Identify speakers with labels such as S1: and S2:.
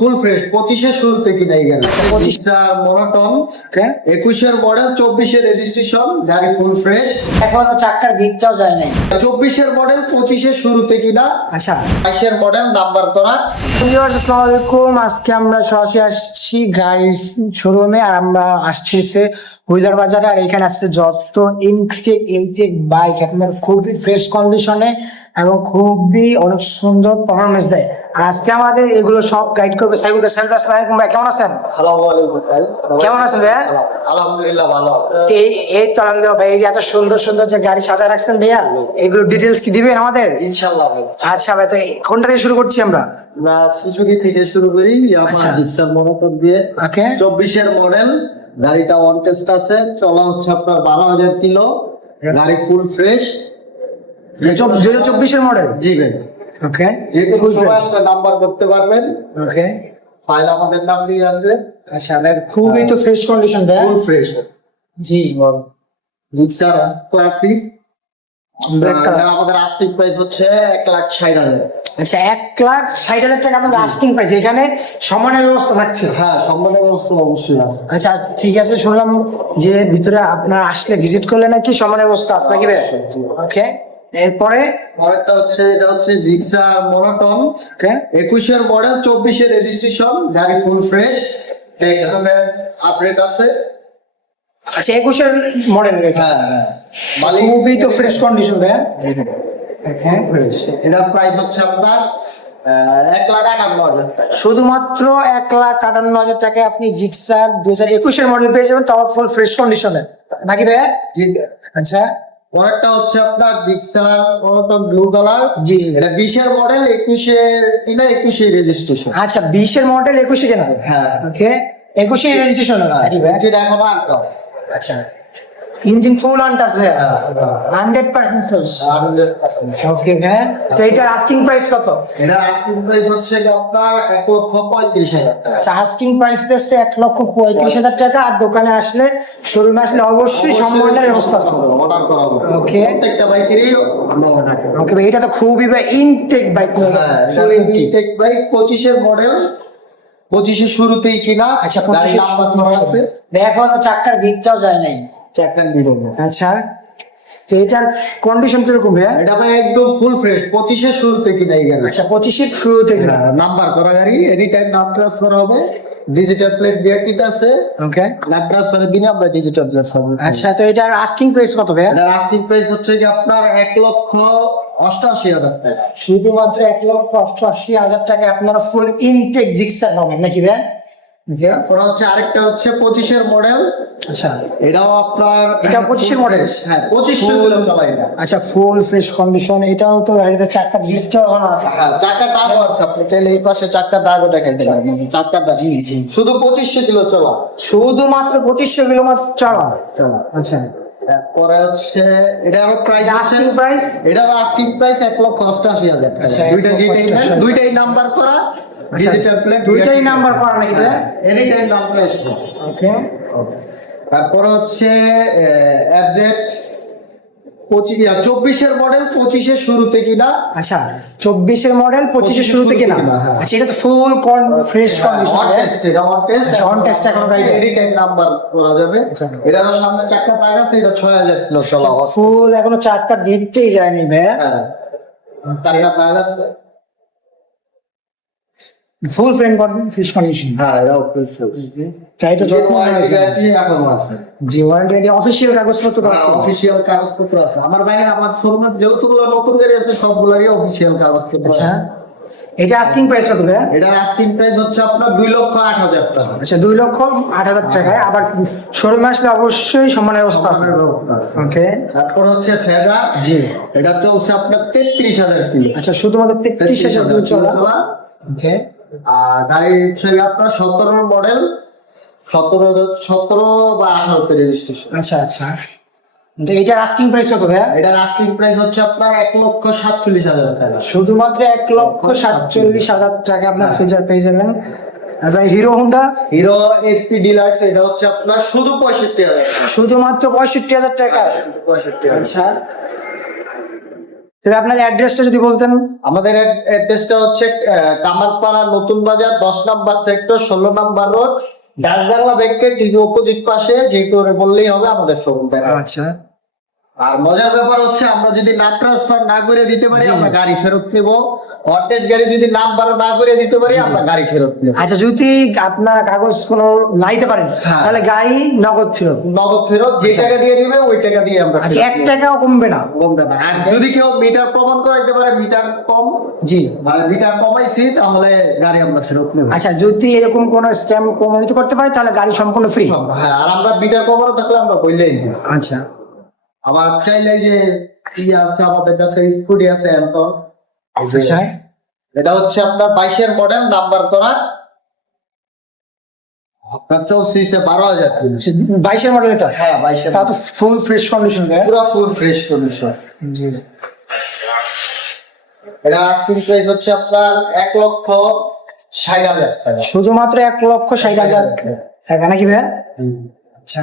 S1: Full fresh পঁচিশের শুরুতে কিনে গেল পঁচিশ মনোটন একুশের মডেল চব্বিশের রেজিস্ট্রেশন গাড়ি ফুল ফ্রেশ
S2: এখনও চাক্কার ভিতটাও যায় নাই।
S1: চব্বিশের মডেল পঁচিশের শুরুতে কিনা।
S2: আচ্ছা।
S1: বাইশের মডেল নাম্বার করা।
S2: আসসালামু আলাইকুম আজকে আমরা সরাসরি আসছি গাড়ির শোরুমে আর আমরা আসছি সে হুইলার বাজারে। আর এখানে আসছে যত ইনটেক ইনটেক বাইক আপনার খুবই ফ্রেশ কন্ডিশনে এবং খুবই অনেক সুন্দর পারফরমেন্স দেয়। আর আজকে আমাদের এগুলো সব গাইড করবে সাইবুল সাইবুল আসসালামু ভাই কেমন আছেন?
S1: সালামু আলাইকুম
S2: কেমন আছেন ভাইয়া?
S1: আলহামদুলিল্লাহ ভালো।
S2: এই এই তো আলহামদুলিল্লাহ ভাই এই যে এত সুন্দর সুন্দর যে গাড়ি সাজা রাখছেন ভাইয়া এগুলো ডিটেলস কি দিবেন আমাদের?
S1: ইনশাল্লাহ ভাই।
S2: আচ্ছা ভাই তো কোনটা থেকে শুরু করছি আমরা?
S1: আমরা সুজুকি থেকে শুরু করি।
S2: আচ্ছা।
S1: আমার জিক্সার মনোটন দিয়ে।
S2: ওকে
S1: চব্বিশের মডেল গাড়িটা ওয়ান টেস্ট আছে। চলা হচ্ছে আপনার বারো হাজার কিলো। গাড়ি ফুল ফ্রেশ
S2: দুই হাজার চব্বিশের মডেল
S1: জি ভাই।
S2: ওকে
S1: যে কোনো সময়
S2: fresh.
S1: আপনি নাম্বার করতে পারবেন।
S2: ওকে
S1: ফাইল আমাদের কাছেই আছে।
S2: আচ্ছা মানে খুবই তো ফ্রেশ কন্ডিশন দেয়
S1: ফুল ফ্রেশ
S2: জি বল।
S1: জিক্সার ক্লাসিক আমাদের আস্কিং প্রাইস হচ্ছে এক লাখ ষাট হাজার।
S2: আচ্ছা এক লাখ ষাট হাজার টাকা আমাদের আস্কিং প্রাইস এখানে সমানের ব্যবস্থা থাকছে।
S1: হ্যাঁ সম্মানের ব্যবস্থা অবশ্যই আছে।
S2: আচ্ছা ঠিক আছে শুনলাম যে ভিতরে আপনার আসলে ভিজিট করলে নাকি সমানের ব্যবস্থা আছে নাকি ভাই? ওকে এরপরে?
S1: পরেরটা হচ্ছে এটা হচ্ছে জিক্সার মনোটন একুশের মডেল চব্বিশের রেজিস্ট্রেশন গাড়ি ফুল ফ্রেশ আপডেট আছে।
S2: আচ্ছা একুশের মডেল এটা?
S1: হ্যাঁ হ্যাঁ।
S2: খুবই তো ফ্রেশ কন্ডিশন ভাই ওকে
S1: এটার প্রাইস হচ্ছে আপনার এক লাখ আটান্ন হাজার
S2: শুধুমাত্র এক লাখ আটান্ন হাজার টাকায় আপনি জিক্সার দু হাজার একুশের মডেল পেয়ে যাবেন তাও ফুল ফ্রেশ কন্ডিশনে নাকি ভাই
S1: ঠিক
S2: আচ্ছা।
S1: পরেরটা হচ্ছে আপনার জিক্সার ব্লু কালার।
S2: জি জি।
S1: এটা বিশের মডেল একুশে এটা একুশে রেজিস্ট্রেশন
S2: আচ্ছা বিশের মডেল একুশে কেনা
S1: হ্যাঁ।
S2: ওকে একুশে রেজিস্ট্রেশন
S1: যেটা এখন আনটাস
S2: আচ্ছা। ইঞ্জিন ফুল অন টাচ ভাই হান্ড্রেড পার্সেন্ট ফ্রেশ ওকে ভাই তো এটার আস্কিং প্রাইস কত?
S1: এটার আস্কিং প্রাইস হচ্ছে আপনার এক লক্ষ পঁয়ত্রিশ হাজার টাকা।
S2: আচ্ছা আস্কিং প্রাইস হচ্ছে এক লক্ষ পঁয়ত্রিশ হাজার টাকা। আর দোকানে আসলে শোরুমে আসলে অবশ্যই সম্মানের ব্যবস্থা আছে। Okay.
S1: প্রত্যেকটা বাইকেরই
S2: ওকে ভাই এটা তো খুবই ভাই intact bike full intact
S1: tech bike পঁচিশের মডেল পঁচিশের শুরুতেই কিনা
S2: আচ্ছা
S1: গাড়ি নাম্বার করা আছে।
S2: দেখো চাক্কার ভিতটাও যায় নাই।
S1: চাকার বিরোধ
S2: আচ্ছা তো এটার কন্ডিশন কীরকম ভাইয়া?
S1: এটা ভাই একদম ফুল ফ্রেশ পঁচিশের শুরুতে কিনাই গেল
S2: আচ্ছা পঁচিশের শুরু থেকে
S1: নাম্বার করা গাড়ি এনি টাইম নাম ট্রান্সফার হবে ডিজিটাল প্লেট বিআরটিতে আছে।
S2: ওকে
S1: নাম ট্রান্সফারের দিনে আমরা ডিজিটাল পাবো
S2: আচ্ছা তো এটার আস্কিং প্রাইস কত ভাইয়া?
S1: এটার আস্কিং প্রাইস হচ্ছে যে আপনার এক লক্ষ অষ্টআশি হাজার টাকা।
S2: শুধুমাত্র এক লক্ষ অষ্টআশি হাজার টাকায় আপনারা ফুল ইনটেক জিক্সার পাবেন নাকি ভাই ওকে
S1: ওরা হচ্ছে আরেকটা হচ্ছে পঁচিশের মডেল
S2: আচ্ছা।
S1: এটাও আপনার
S2: এটা 25 এর
S1: হ্যাঁ পঁচিশশো চালাই এটা।
S2: আচ্ছা ফুল ফ্রেশ কন্ডিশন এটাও তো গাড়িতে চারটা গিফটটাও এখন আছে।
S1: হ্যাঁ চারটা দাগও আছে আপনি চাইলে এই পাশে চারটা দাগও দেখেন চারটা দাগ। শুধু পঁচিশশো কিলো চলা?
S2: শুধুমাত্র পঁচিশশো কিলোমিটার চালা। আচ্ছা।
S1: তারপরে হচ্ছে প্রাইস
S2: আস্কিং প্রাইস
S1: এটার আস্কিং প্রাইস এক লক্ষ অষ্টআশি হাজার টাকা।
S2: আচ্ছা,
S1: দুইটা। দুইটাই নাম্বার করা ডিজিটাল প্লেট
S2: দুইটাই নাম্বার করা নাকি? ভাই
S1: এনি টাইম নাম্বার
S2: ওকে
S1: তারপরে হচ্ছে অ্যাড্রেট চব্বিশের মডেল পঁচিশের শুরুতে কিনা?
S2: আচ্ছা চব্বিশের মডেল পঁচিশের শুরু থেকে না
S1: হ্যাঁ।
S2: আচ্ছা এটা তো full fresh condition
S1: on test এটা অন টেস্ট
S2: আচ্ছা, on test এখনও গাড়িতে।
S1: টাইম নাম্বার করা যাবে।
S2: আচ্ছা।
S1: এটারও সামনে চারটা দাগ আছে এটা ছয় হাজার কিলো চলা
S2: ফুল এখনও চারটা দিতেই যায়নি ভাই
S1: হ্যাঁ চারটা দাগ আছে।
S2: ফুল ফ্রেম ফ্রেশ কন্ডিশন
S1: হ্যাঁ এটাও
S2: যত্ন
S1: এখনও আছে।
S2: জি ওয়ারেন্টি অফিসিয়াল কাগজপত্র আছে।
S1: অফিসিয়াল কাগজপত্র আছে। আমার ভাই আমার শোরুমের যেহেতুগুলো নতুন গাড়ি আছে সবগুলোরই অফিসিয়াল কাগজপত্র
S2: আচ্ছা।
S1: আছে।
S2: এটা আস্কিং প্রাইস কত ভাই
S1: এটার আস্কিং প্রাইস হচ্ছে আপনার দুই লক্ষ আট হাজার টাকা।
S2: আচ্ছা দুই লক্ষ আট হাজার টাকায়। আবার শোরুমে আসলে অবশ্যই সমানের অবস্থা আছে। ওকে
S1: তারপর হচ্ছে
S2: জি।
S1: এটা চলছে আপনার তেত্রিশ হাজার কিলো।
S2: আচ্ছা শুধুমাত্র তেত্রিশ হাজার কিলো চলা।
S1: চলা।
S2: ওকে
S1: আর গাড়ি হচ্ছে আপনার সতেরো মডেল সতেরো সতেরো বা আঠারোতে রেজিস্ট্রেশন
S2: আচ্ছা আচ্ছা। তো এটার আস্কিং প্রাইস কত ভাইয়া?
S1: এটার আস্কিং প্রাইস হচ্ছে আপনার এক লক্ষ সাতচল্লিশ হাজার টাকা।
S2: শুধুমাত্র এক লক্ষ সাতচল্লিশ হাজার টাকা আপনার ফিচার পেয়ে যাবেন। ভাই Hero Honda
S1: Hero SP deluxe এটা হচ্ছে আপনার শুধু পঁয়ষট্টি হাজার
S2: শুধুমাত্র পঁয়ষট্টি হাজার টাকা?
S1: পঁয়ষট্টি
S2: আচ্ছা। তবে আপনার অ্যাড্রেসটা যদি বলতেন।
S1: আমাদের অ্যাড্রেসটা হচ্ছে কামারপাড়া নতুন বাজার দশ নম্বর সেক্টর ষোলো নম্বর রোড ডাচবাংলা ব্যাংকের ঠিক অপোজিট পাশে যে করে বললেই হবে আমাদের শোরুম
S2: আচ্ছা।
S1: আর মজার ব্যাপার হচ্ছে আমরা যদি না ট্রান্সফার না করে দিতে পারি আমরা গাড়ি ফেরত নেব হটেজ গাড়ি যদি নাম্বারও না করে দিতে পারি আমরা গাড়ি ফেরত নেব
S2: আচ্ছা যদি আপনারা কাগজ কোনো নাইতে পারেন
S1: হ্যাঁ।
S2: তাহলে গাড়ি নগদ ফেরত।
S1: নগদ ফেরত যে টাকা দিয়ে দিবে ওই টাকা দিয়ে আমরা
S2: আচ্ছা এক টাকাও কমবে না।
S1: কমবে না। আর যদি কেউ মিটার প্রমাণ করাইতে পারে মিটার কম
S2: জি।
S1: মানে মিটার কমাইছি তাহলে গাড়ি আমরা ফেরত নেব।
S2: আচ্ছা যদি এরকম কোনো স্ক্যাম প্রমাণিত করতে পারে তাহলে গাড়ি সম্পূর্ণ ফ্রি
S1: হ্যাঁ আর আমরা মিটার কমানো থাকলে আমরা বললেই
S2: আচ্ছা।
S1: আবার চাইলে যে ইয়ে আছে আমাদের কাছে স্কুটি আছে এন্টন
S2: আচ্ছা।
S1: এটা হচ্ছে আপনার বাইশের মডেল নাম্বার করা। আপনার চলছে বারো হাজার
S2: আচ্ছা, বাইশের মডেল এটা?
S1: হ্যাঁ বাইশের
S2: তা তো ফুল ফ্রেশ কন্ডিশন
S1: পুরো ফুল ফ্রেশ কন্ডিশন এটা আস্কিং প্রাইস হচ্ছে আপনার এক লক্ষ ষাট হাজার
S2: শুধুমাত্র এক লক্ষ ষাট হাজার টাকা। নাকি ভাইয়া? আচ্ছা।